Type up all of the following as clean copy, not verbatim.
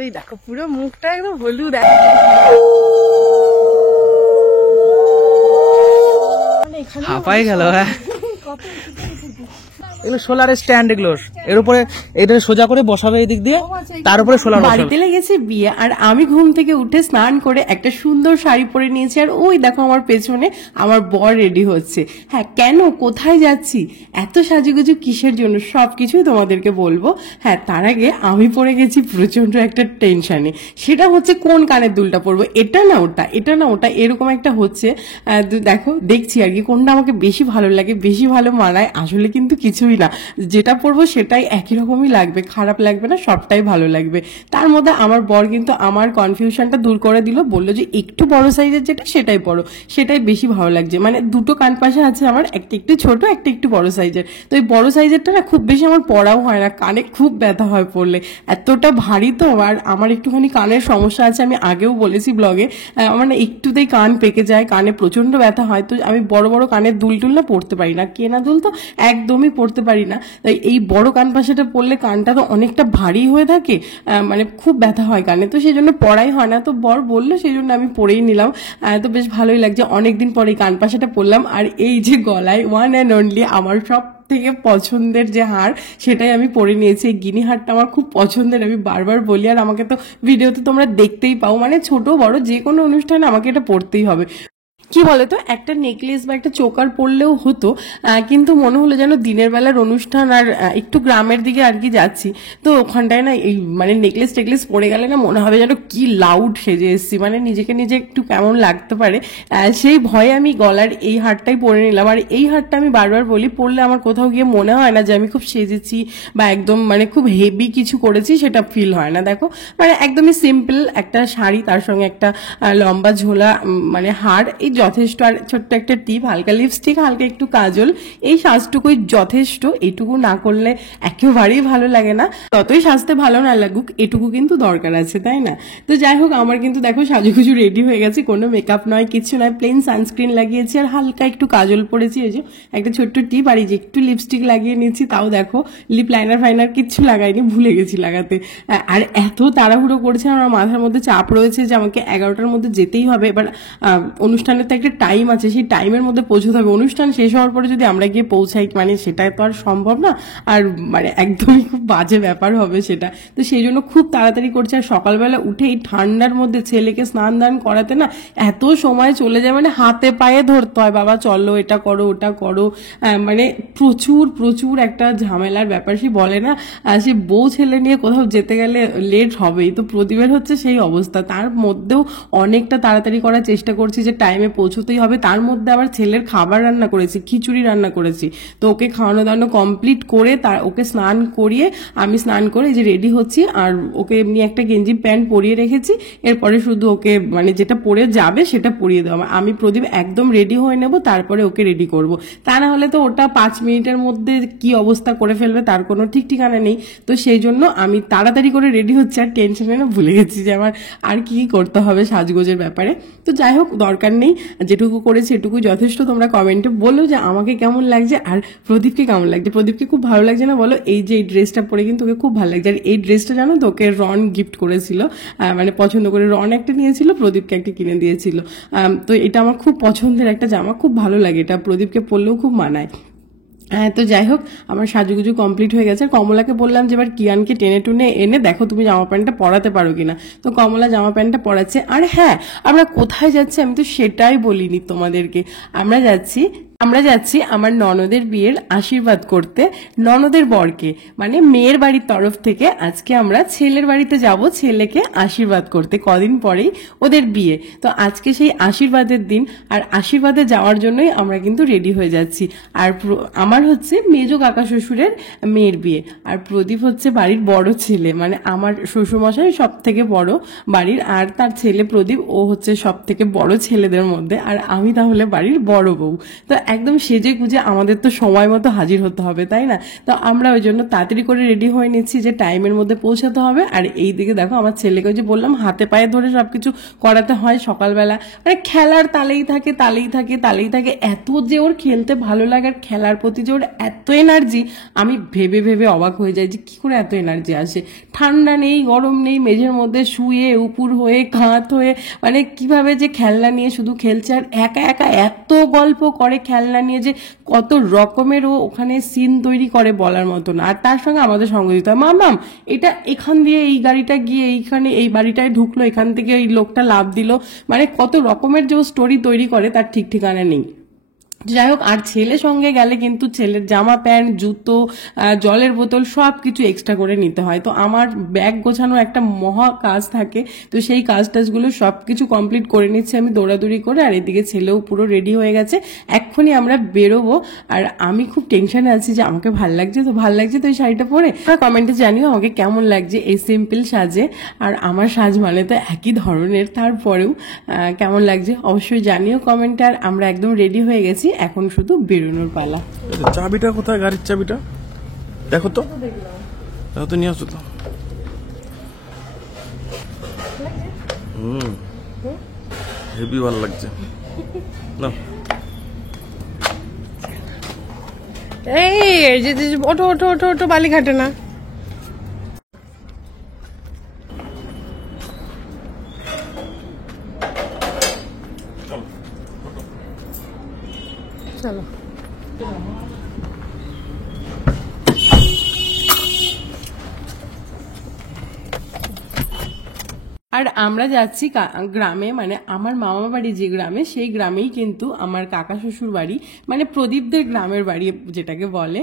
এই দেখো পুরো মুখটা একদম হলুদ। হাঁপাই গেল। হ্যাঁ, এগুলো সোলারের স্ট্যান্ড, এগুলো এর উপরে এটা সোজা করে বসাবে এই দিক দিয়ে, তার উপরে সোলার। বাড়িতে লেগেছে বিয়ে আর আমি ঘুম থেকে উঠে স্নান করে একটা সুন্দর শাড়ি পরে নিয়েছি আর ওই দেখো আমার পেছনে আমার বর রেডি হচ্ছে। হ্যাঁ, কেন, কোথায় যাচ্ছি, এত সাজুগুজু কিসের জন্য, সবকিছুই তোমাদেরকে বলবো। হ্যাঁ, তার আগে আমি পড়ে গেছি প্রচন্ড একটা টেনশনে। সেটা হচ্ছে কোন কানের দুলটা পরবো, এটা না ওটা, এটা না ওটা, এরকম একটা হচ্ছে। দেখো দেখছি আর কি কোনটা আমাকে বেশি ভালো লাগে, বেশি ভালো মানায়। আসলে কিন্তু কিছুই না, যেটা পরবো সেটাই একই রকমই লাগবে, খারাপ লাগবে না, সবটাই ভালো লাগবে। তার মধ্যে আমার বর কিন্তু আমার কনফিউশনটা দূর করে দিল, বললো যে একটু বড় সাইজের যেটা সেটাই পরো, সেটাই বেশি ভালো লাগছে। মানে দুটো কান পাশে আছে আমার, একটা একটু ছোট, একটা একটু বড় সাইজের। তো এই বড় সাইজেরটা না খুব বেশি আমার পরাও হয় না, কানে খুব ব্যথা হয় পরলে, এতটা ভারী তো। আর আমার একটুখানি কানের সমস্যা আছে, আমি আগেও বলেছি ব্লগে, আমার না একটুতেই কান পেকে যায়, কানে প্রচন্ড ব্যথা হয়। তো আমি বড় বড় কানের দুল টুল না পরতে পারি না, কেনা দুল তো একদমই পরতে পারি না। তাই এই বড় কান পাশাটা পরলে কানটা তো অনেকটা ভারী হয়ে থাকে, মানে খুব ব্যথা হয় কানে, তো সেই জন্য পরাই হয় না। তো বর বললো, সেই জন্য আমি পরেই নিলাম। তো বেশ ভালোই লাগছে, অনেকদিন পরে কান পাশাটা পরলাম। আর এই যে গলায় ওয়ান অ্যান্ড অনলি আমার সব থেকে পছন্দের যে হার, সেটাই আমি পরে নিয়েছি। এই গিনি হারটা আমার খুব পছন্দের, আমি বারবার বলি, আর আমাকে তো ভিডিওতে তোমরা দেখতেই পাও, মানে ছোট বড় যে কোনো অনুষ্ঠানে আমাকে এটা পরতেই হবে। কি বলতো, একটা নেকলেস বা একটা চোকার পরলেও হতো, কিন্তু মনে হলো যেন দিনের বেলার অনুষ্ঠান আর একটু গ্রামের দিকে আর কি যাচ্ছি, তো ওখানটায় না এই মানে নেকলেস টেকলেস পরে গেলে না মনে হবে যেন কি লাউড সেজে এসেছি, মানে নিজেকে নিজে একটু কেমন লাগতে পারে, সেই ভয়ে আমি গলার এই হারটাই পরে নিলাম। আর এই হারটা আমি বারবার বলি, পরলে আমার কোথাও গিয়ে মনে হয় না যে আমি খুব সেজেছি বা একদম মানে খুব হেভি কিছু করেছি, সেটা ফিল হয় না। দেখো মানে একদমই সিম্পল একটা শাড়ি, তার সঙ্গে একটা লম্বা ঝোলা মানে হার, এই যথেষ্ট। আর ছোট্ট একটা টিপ, হালকা লিপস্টিক, হালকা একটু কাজল, এই সাজটুকুই যথেষ্ট। এইটুকু না করলে একেবারেই ভালো লাগে না, ততই সাজতে ভালো না লাগুক, এটুকু কিন্তু দরকার আছে, তাই না? তো যাই হোক, আমার কিন্তু দেখো সাজুগুজু রেডি হয়ে গেছে, কোনো মেকআপ নয়, কিছু নয়, প্লেন সানস্ক্রিন লাগিয়েছি আর হালকা একটু কাজল পরেছি, এই যে একটা ছোট্ট টিপ, আর এই যে একটু লিপস্টিক লাগিয়ে নিচ্ছি, তাও দেখো লিপ লাইনার ফাইনার কিচ্ছু লাগাইনি, ভুলে গেছি লাগাতে। আর এত তাড়াহুড়ো করছে, আমার মাথার মধ্যে চাপ রয়েছে যে আমাকে 11টার মধ্যে যেতেই হবে। এবার অনুষ্ঠানের তো একটা টাইম আছে, সেই টাইমের মধ্যে পৌঁছতে হবে। অনুষ্ঠান শেষ হওয়ার পরে যদি আমরা গিয়ে পৌঁছাই, মানে সেটা তো আর সম্ভব না, আর মানে একদমই খুব বাজে ব্যাপার হবে সেটা। তো সেই জন্য খুব তাড়াতাড়ি করছে। আর সকালবেলা উঠে এই ঠান্ডার মধ্যে ছেলেকে স্নান দান করাতে না এত সময় চলে যায়, মানে হাতে পায়ে ধরতে হয়, বাবা চলো এটা করো ওটা করো, মানে প্রচুর প্রচুর একটা ঝামেলার ব্যাপার। সে বলে না, সে বউ ছেলে নিয়ে কোথাও যেতে গেলে লেট হবেই, তো প্রদীপের হচ্ছে সেই অবস্থা। তার মধ্যেও অনেকটা তাড়াতাড়ি করার চেষ্টা করছি যে টাইমে পৌঁছতেই হবে। তার মধ্যে আবার ছেলের খাবার রান্না করেছি, খিচুড়ি রান্না করেছি, তো ওকে খাওয়ানো দাওয়ানো কমপ্লিট করে তার ওকে স্নান করিয়ে আমি স্নান করে যে রেডি হচ্ছি, আর ওকে এমনি একটা গেঞ্জি প্যান্ট পরিয়ে রেখেছি। এরপরে শুধু ওকে মানে যেটা পরে যাবে সেটা পরিয়ে দেওয়া। আমি প্রদীপ একদম রেডি হয়ে নেব, তারপরে ওকে রেডি করব। তা না হলে তো ওটা 5 মিনিটের মধ্যে কি অবস্থা করে ফেলবে তার কোনো ঠিক ঠিকানা নেই। তো সেই জন্য আমি তাড়াতাড়ি করে রেডি হচ্ছে, আর টেনশনে না ভুলে গেছি যে আমার আর কি করতে হবে সাজগোজের ব্যাপারে। তো যাই হোক, দরকার নেই, যেটুকু করেছি এটুকু যথেষ্ট। তোমরা কমেন্টে বলো যে আমাকে কেমন লাগছে আর প্রদীপকে কেমন লাগছে। প্রদীপকে খুব ভালো লাগছে না বলো? এই যে এই ড্রেসটা পরে কিন্তু ওকে খুব ভালো লাগছে। আর এই ড্রেসটা জানো তো ওকে রন গিফট করেছিল, মানে পছন্দ করে রন একটা নিয়েছিল, প্রদীপকে একটা কিনে দিয়েছিল। তো এটা আমার খুব পছন্দের একটা জামা, খুব ভালো লাগে এটা, প্রদীপকে পরলেও খুব মানায়। তো যাই হোক, আমার সাজুগুজু কমপ্লিট হয়ে গেছে। কমলাকে বললাম যে এবার কিয়ানকে টেনে টুনে এনে দেখো তুমি জামা প্যান্টটা পরাতে পারো কিনা। তো কমলা জামা প্যান্টটা পরাচ্ছে। আর হ্যাঁ, আমরা কোথায় যাচ্ছি আমি তো সেটাই বলিনি তোমাদেরকে। আমরা যাচ্ছি আমার ননদের বিয়ের আশীর্বাদ করতে, ননদের বরকে, মানে মেয়ের বাড়ির তরফ থেকে আজকে আমরা ছেলের বাড়িতে যাব ছেলেকে আশীর্বাদ করতে। কদিন পরেই ওদের বিয়ে, তো আজকে সেই আশীর্বাদের দিন, আর আশীর্বাদে যাওয়ার জন্যই আমরা কিন্তু রেডি হয়ে যাচ্ছি। আর আমার হচ্ছে মেজো কাকা শ্বশুরের মেয়ের বিয়ে, আর প্রদীপ হচ্ছে বাড়ির বড় ছেলে, মানে আমার শ্বশুরমশাই সব থেকে বড় বাড়ির, আর তার ছেলে প্রদীপ ও হচ্ছে সব থেকে বড় ছেলেদের মধ্যে, আর আমি তাহলে বাড়ির বড় বউ। তো একদম সেজে গুজে আমাদের তো সময় মতো হাজির হতে হবে, তাই না? তো আমরা ওই জন্য তাড়াতাড়ি করে রেডি হয়ে নিচ্ছি যে টাইমের মধ্যে পৌঁছাতে হবে। আর এই দিকে দেখো আমার ছেলেকে যে বললাম হাতে পায়ে ধরে সবকিছু করাতে হয় সকালবেলা, মানে খেলার তালেই থাকে তালেই থাকে তালেই থাকে। এত যে ওর খেলতে ভালো লাগে আর খেলার প্রতি যে ওর এত এনার্জি, আমি ভেবে ভেবে অবাক হয়ে যাই যে কি করে এত এনার্জি আসে। ঠান্ডা নেই গরম নেই, মেঝের মধ্যে শুয়ে উপুর হয়ে কাঁত হয়ে, মানে কিভাবে যে খেলনা নিয়ে শুধু খেলছে। আর একা একা এত গল্প করে খেলনা নিয়ে যে কত রকমের ও ওখানে সিন তৈরি করে বলার মতো না। আর তার সঙ্গে আমাদের সঙ্গে দিতে হয়, মামাম এটা এখান দিয়ে এই গাড়িটা গিয়ে এইখানে এই বাড়িটায় ঢুকলো, এখান থেকে এই লোকটা লাভ দিল, মানে কত রকমের যে স্টোরি তৈরি করে তার ঠিক ঠিকানা নেই। যাই হোক, আর ছেলে সঙ্গে গেলে কিন্তু ছেলের জামা প্যান্ট জুতো জলের বোতল সব কিছু এক্সট্রা করে নিতে হয়। তো আমার ব্যাগ গোছানো একটা মহা কাজ থাকে, তো সেই কাজ টাজগুলো সব কিছু কমপ্লিট করে নিচ্ছি আমি দৌড়াদৌড়ি করে। আর এদিকে ছেলেও পুরো রেডি হয়ে গেছে, এক্ষুনি আমরা বেরোবো। আর আমি খুব টেনশনে আছি যে আমাকে ভাল লাগছে তো ভাল লাগছে তো এই শাড়িটা পরে। কমেন্টে জানিও আমাকে কেমন লাগছে এই সিম্পল সাজে। আর আমার সাজ মানে তো একই ধরনের, তারপরেও কেমন লাগছে অবশ্যই জানিও কমেন্টে। আর আমরা একদম রেডি হয়ে গেছি, এখন শুধু বেরোনোর পালা। চাবিটা কোথায়, গাড়ির চাবিটা দেখো তো, দেখো তো, নিয়ে আসো তো। হেভি ভালো লাগছে না? এই যে ওঠো ওঠো ওঠো ওঠো, বালিঘাটে না। চলো আর আমরা যাচ্ছি গ্রামে, মানে আমার মামা বাড়ি যে গ্রামে, সেই গ্রামেই কিন্তু আমার কাকা শ্বশুর বাড়ি, মানে প্রদীপদের গ্রামের বাড়ি যেটাকে বলে।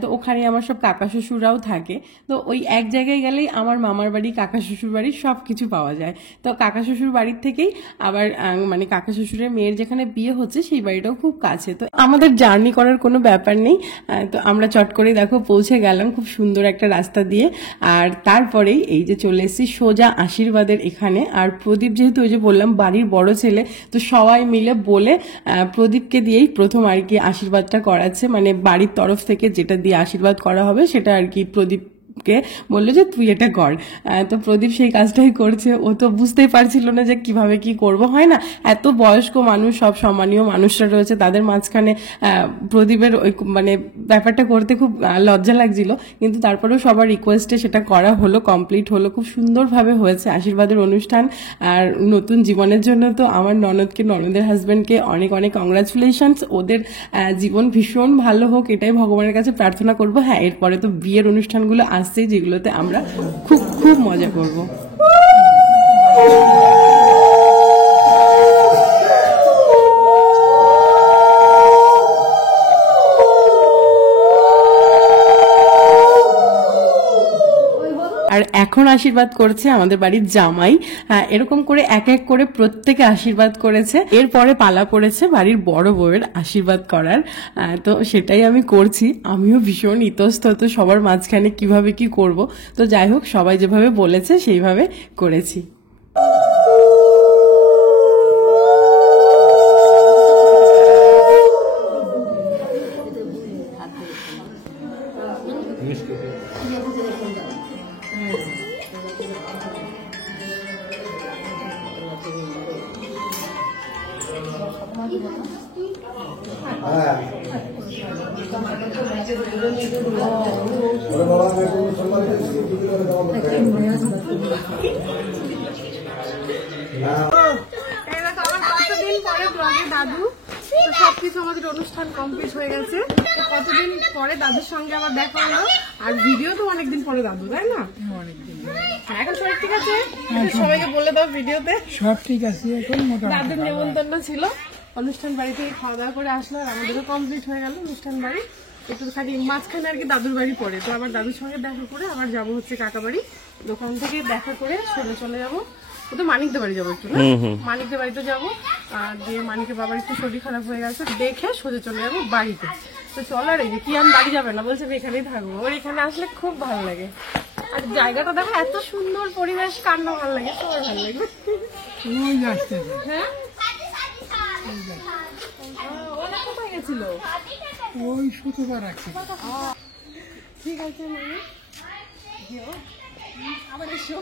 তো ওখানে আমার সব কাকা শ্বশুররাও থাকে। তো ওই এক জায়গায় গেলেই আমার মামার বাড়ি কাকা শ্বশুর বাড়ি সব কিছু পাওয়া যায়। তো কাকা শ্বশুর বাড়ির থেকেই আবার মানে কাকা শ্বশুরের মেয়ের যেখানে বিয়ে হচ্ছে সেই বাড়িটাও খুব কাছে। তো আমাদের জার্নি করার কোনো ব্যাপার নেই। তো আমরা চট করে দেখো পৌঁছে গেলাম খুব সুন্দর একটা রাস্তা দিয়ে। আর তারপরেই এই যে চলে এসেছি সোজা আশীর্বাদের এখানে। আর প্রদীপ যেহেতু ওই যে বললাম বাড়ির বড় ছেলে, তো সবাই মিলে বলে প্রদীপকে দিয়েই প্রথম আর কি আশীর্বাদটা করাচ্ছে, মানে বাড়ির তরফ থেকে যেটা দিয়ে আশীর্বাদ করা হবে সেটা আর কি প্রদীপ কে বললো যে তুই এটা কর। তো প্রদীপ সেই কাজটাই করছে। ও তো বুঝতেই পারছিল না যে কিভাবে কি করব, হয় না এত বয়স্ক মানুষ সব সম্মানীয় মানুষরা রয়েছে তাদের মাঝখানে প্রদীপের ওই মানে ব্যাপারটা করতে খুব লজ্জা লাগছিল, কিন্তু তারপরেও সবার রিকোয়েস্টে সেটা করা হলো, কমপ্লিট হলো, খুব সুন্দরভাবে হয়েছে আশীর্বাদের অনুষ্ঠান। আর নতুন জীবনের জন্য তো আমার ননদকে, ননদের হাজব্যান্ডকে অনেক অনেক কংগ্রাচুলেশনস। ওদের জীবন ভীষণ ভালো হোক এটাই ভগবানের কাছে প্রার্থনা করব। হ্যাঁ, এরপরে তো বিয়ের অনুষ্ঠানগুলো আসছে যেগুলোতে আমরা খুব খুব মজা করব। আর এখন আশীর্বাদ করছে আমাদের বাড়ির জামাই। এরকম করে এক এক করে প্রত্যেকে আশীর্বাদ করেছে। এরপরে পালা পড়েছে বাড়ির বড় বউয়ের আশীর্বাদ করার। তো সেটাই আমি করছি। আমিও ভীষণ ইতস্তত সবার মাঝখানে কিভাবে কি করব। তো যাই হোক, সবাই যেভাবে বলেছে সেইভাবে করেছি। দাদু সবকিছু আমাদের অনুষ্ঠান কমপ্লিট হয়ে গেছে। কতদিন পরে দাদুর সঙ্গে আবার দেখা হলো, আর ভিডিও তো অনেকদিন পরে দাদু, তাই না? অনেকদিন। এখন সবাই ঠিক আছে? সবাইকে বলে দাও ভিডিওতে সব ঠিক আছে। এখন দাদুর নেমন্তন্ন ছিল, অনুষ্ঠান বাড়ি থেকে খাওয়া দাওয়া করে আসলো, আর আমাদেরও কমপ্লিট হয়ে গেল অনুষ্ঠান বাড়ি। একটু খালি মাঝখানে আর কি দাদুর বাড়ি পড়ে, তো আবার দাদুর সঙ্গে দেখা করে আবার যাবো হচ্ছে কাকা বাড়ি। দোকান থেকে দেখা করে চলে যাবো, ও তো মানিকদের বাড়ি যাবো একটু না, মানিকদের বাড়িতে যাবো। আর দিয়ে মানিকের বাবার একটু শরীর খারাপ হয়ে গেছে, দেখে সোজা চলে যাবো বাড়িতে। তো চলো, আর এই যে কি আমি বাড়ি যাবে না বলছে, আমি এখানেই থাকবো। ওর এখানে আসলে খুব ভালো লাগে। আর জায়গাটা দেখো এত সুন্দর পরিবেশ, কান্না ভালো লাগে, সবার ভালো লাগবে। হ্যাঁ, ওরা কোথায় গেছে? গেছিল? ওই শুক্রবার রাখছি। ঠিক আছে মানে আবার এসো।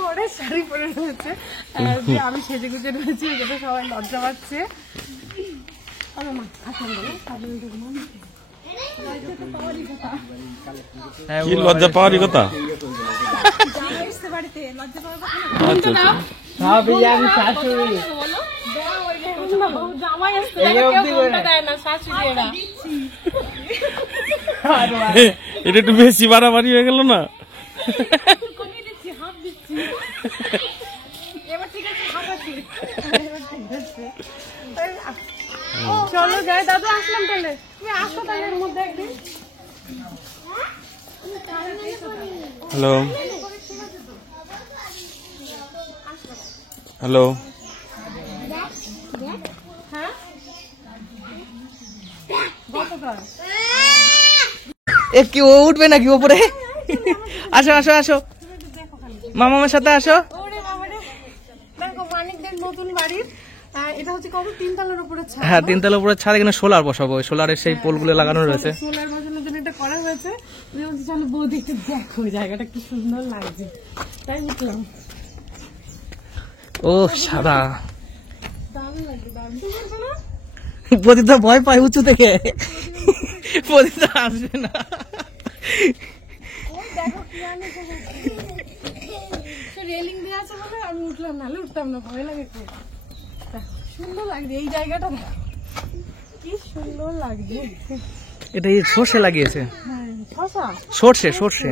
ঘরে শাড়ি পরে রয়েছে, আমি সেজে গুজে রয়েছি, যাতে সবাই লজ্জা পাচ্ছে। কি লজ্জা পাওয়ারই কথা। জামাই আসতে দেয় না শাশুড়িরা। এটা একটু বেশি বাড়াবাড়ি হয়ে গেল না? কমিয়ে দিচ্ছি, হাফ দিচ্ছি। এবার ঠিক আছে, হাফ আছে। চলো যাই, দাদু আসলাম তাহলে। তুমি আসো তাহলে এর মধ্যে একদিন। হ্যালো হ্যালো, হ্যাঁ গতকাল এ কি ও উঠবে নাকি ওপরে? আসো আসো আসো, মামার সাথে আসো। ওরে বাবারে, দেখো মানিকদের নতুন বাড়ির এটা হচ্ছে কত 3 তলার উপরে ছাদ। হ্যাঁ 3 তলার উপরে ছাদ, এখানে সোলার বসাবো, সোলারের সেই পোলগুলো লাগানো রয়েছে। সোলার বসানোর জন্য এটা করা হয়েছে। আমি বলছি চলো বৌদি একটু দেখো জায়গাটা কি সুন্দর লাগছে, তাই বুঝলাম। ও সাদা, দারুণ লাগছে, দারুণ। তুমি বলছো না? প্রদীপটা ভয় পায় উঁচু থেকে, প্রদীপটা আসবে না। ওই দেখো কি আনে রেলিং দেওয়া আছে বলে আমি উঠলাম, নাহলে উঠতাম না, ভয় লাগে খুব। দেখো, সুন্দর লাগছে এই জায়গাটা, দেখো কি সুন্দর লাগছে। এটা এই সর্ষে লাগিয়েছে, হ্যাঁ শশা, সর্ষে সর্ষে।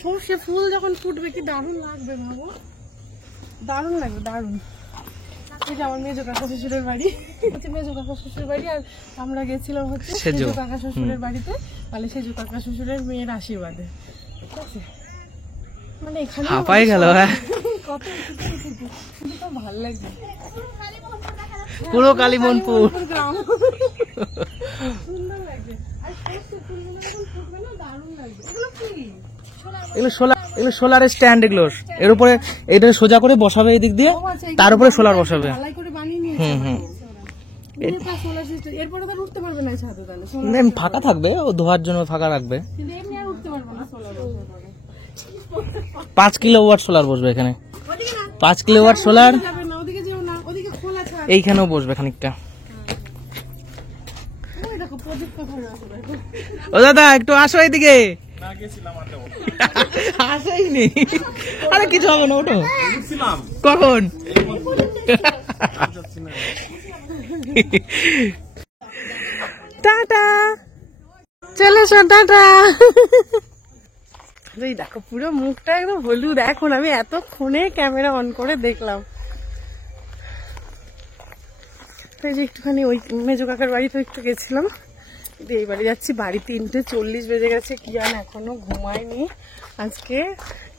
সর্ষে ফুল যখন ফুটবে কি দারুণ লাগবে ভাবো, দারুণ লাগবে, দারুণ। এই যে আমার মেজো কাকা শ্বশুরের বাড়ি, হচ্ছে মেজো কাকা শ্বশুরের বাড়ি, আর আমরা গেছিলাম হচ্ছে সেজো। সেজো কাকা শ্বশুরের বাড়িতে, মানে সেজো কাকা শ্বশুরের মেয়ের আশীর্বাদে। ঠিক আছে, মানে এখানে হাঁপাই গেল। হ্যাঁ কত কিন্তু ভালো লাগছে, পুরো কালীমনপুর। গ্রাম সুন্দর লাগছে। আর সর্ষে ফুলগুলো যখন ফুটবে না দারুণ লাগবে। এগুলো কি এগুলো সোলারের স্ট্যান্ড, এগুলো এর উপরে এটা সোজা করে বসাবে এই দিক দিয়ে, তার উপরে সোলার বসাবে। ঢালাই করে বানিয়ে নিয়েছে ওরা। সোলার সিস্টেম, এরপরে তো আর উঠতে পারবে না ছাদে, তাহলে সোলার এমনি ফাঁকা থাকবে, ও ধোয়ার জন্য ফাঁকা রাখবে। কিন্তু এমনি আর উঠতে পারবে না সোলার বসার পরে। 5 কিলোওয়াট সোলার বসবে এখানে, 5 কিলোওয়াট সোলার। যাবে না, ওদিকে যেও না, ওদিকে খোলা ছাদ। এইখানেও বসবে খানিকটা। ওই দেখো প্রদীপ কোথায় আছে, দেখো। ও দাদা একটু আসো এইদিকে। আসেইনি, আরে কিছু হবে না, ওঠো। কখন? টাটা, চলে এসো, টাটা। এই দেখো পুরো মুখটা একদম হলুদ। এখন আমি এতক্ষণে ক্যামেরা অন করে দেখলাম। এই যে একটুখানি ওই মেজো কাকার বাড়িতে একটু গেছিলাম, এই বাড়ি যাচ্ছি। বাড়ি 3:40 বেজে গেছে, কি জান এখনো ঘুমায়নি আজকে।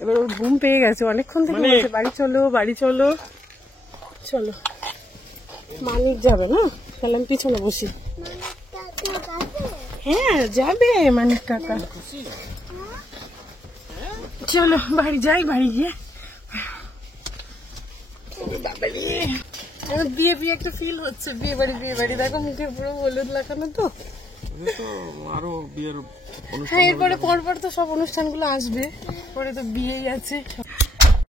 এবার ওর ঘুম পেয়ে গেছে, অনেকক্ষণ থেকে বলছে বাড়ি চলো বাড়ি চলো। চলো, মানিক যাবে না, তাহলে আমি পিছনে বসি। হ্যাঁ যাবে মানিক কাকা। চলো বাড়ি যাই, বাড়ি গিয়ে বিয়ে বিয়ে একটা ফিল হচ্ছে। বিয়ে বাড়ি দেখো, মুখে পুরো হলুদ লাগানো তো। আরো বিয়ের হ্যাঁ এরপরে পরপর তো সব অনুষ্ঠানগুলো আসবে, পরে তো বিয়েই আছে।